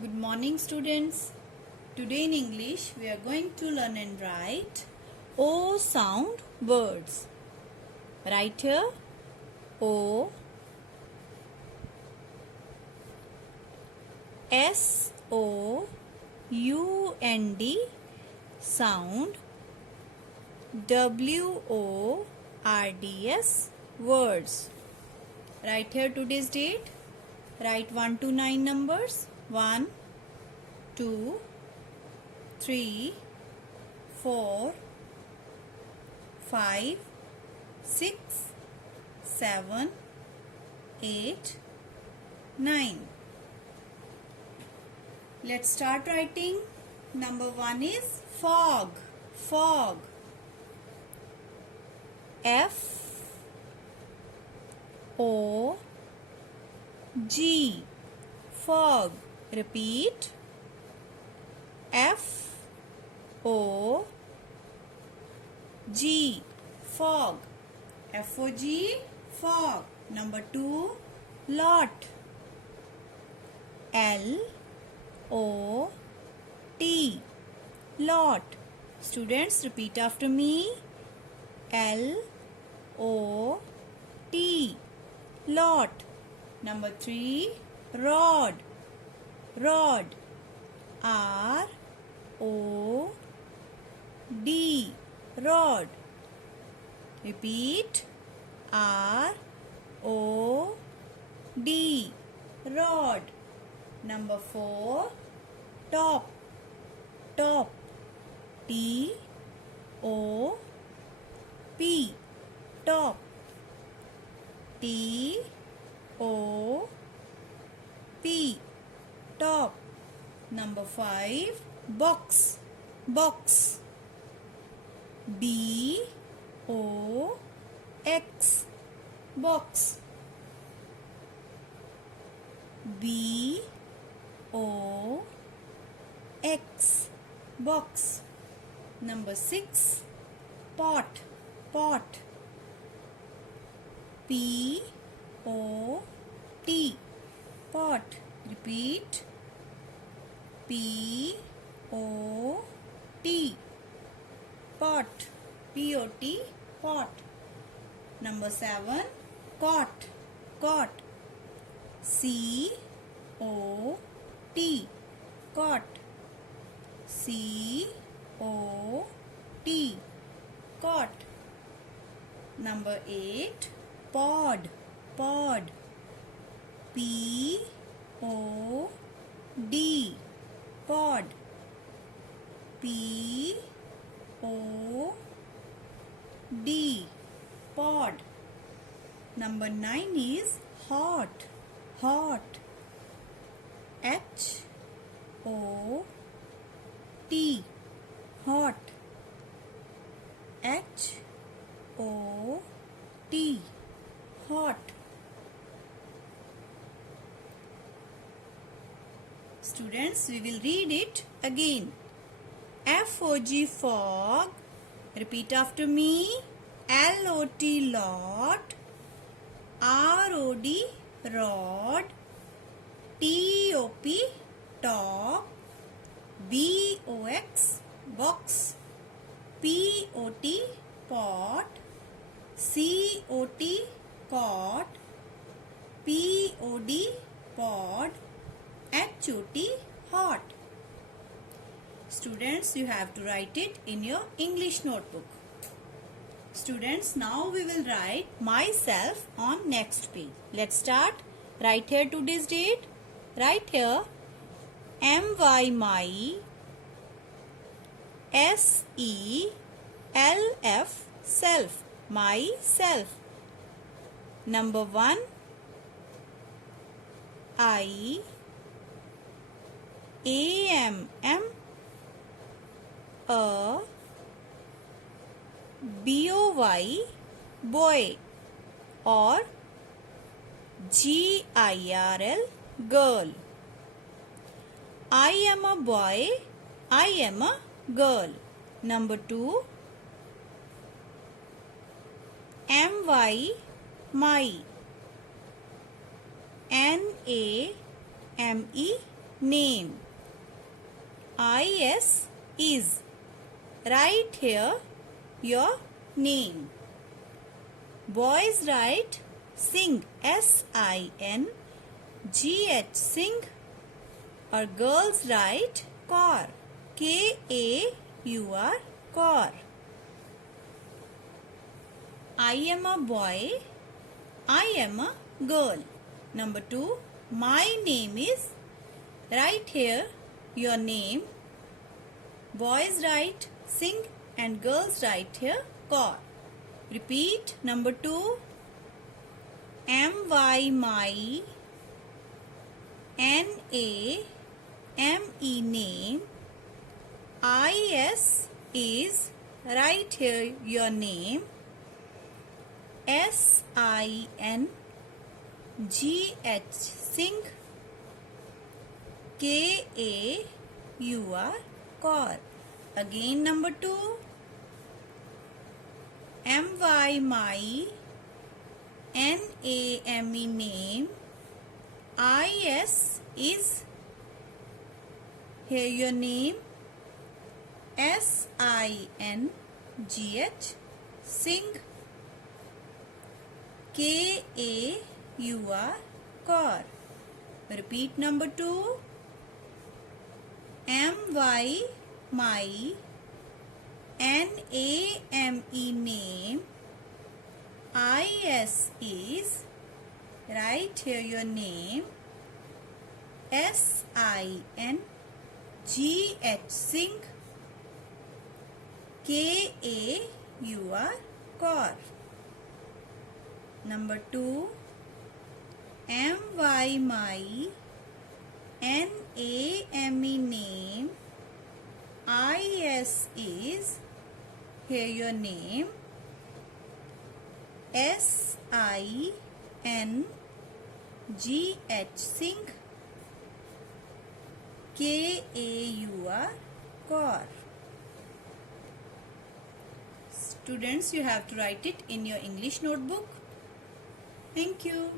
Good morning, students. Today in English we are going to learn and write O sound words. Write here O S O U N D sound W O R D S words. Write here today's date. Write 1 to 9 numbers. 1, 2, 3, 4, 5, 6, 7, 8, 9. Let's start writing. Number 1 is fog. Fog. F O G. Fog. Repeat. F O G. Fog. F O G. Fog. Number 2. Lot. L O T. Lot. Students, repeat after me. L O T. Lot. Number 3. Rod. Rod. R O D. Rod. Repeat. R O D. Rod. Number 4. Top. Top. T O P. Top. T O P. Top. Number 5. Box. Box. B O X. Box. B O X. Box. Number 6. Pot. Pot. P O T. Pot. Repeat. P O T. Pot. P O T. Pot. Number 7. Cot. Cot. C O T. Cot. C O T. Cot. Number 8. Pod. Pod. P O D. Pod. P O D. Pod. Number 9 is hot. Hot. H O T. Hot. H O T. Hot. Students, we will read it again. F O G. Fog. Repeat after me. L O T. Lot. R O D. Rod. T O P. Top. B O X. Box. P O T. Pot. C O T. Cot. P O D. Pod. H O T. Hot. Students, you have to write it in your English notebook. Students, now we will write myself on next page. Let's start. Write here today's date. Write here MY my SELF self. Myself. Number 1. I AM a BOY boy or GIRL girl. I am a boy. I am a girl. Number 2. MY my NAME name. is is. Write here your name. Boys write sing, SINGH, sing, or girls write car, KAUR, car. I am a boy, I am a girl. Number 2, my name is. Write here your name. Boys write sing and girls write here car. Repeat. Number 2, my, my, NAME, name. Is. Write here your name. SINGH, sing, KAUR, car. Again number 2, my, NAME, name. Is. Here your name. SINGH, sing, KAUR, car. Repeat. Number 2, my, NAME, name. Is. Write here your name. SINGH, sing, KAUR, car. Number 2, my, NAME, name. Is. Here your name. SINGH, sing, KAUR, car. Students, you have to write it in your English notebook. Thank you.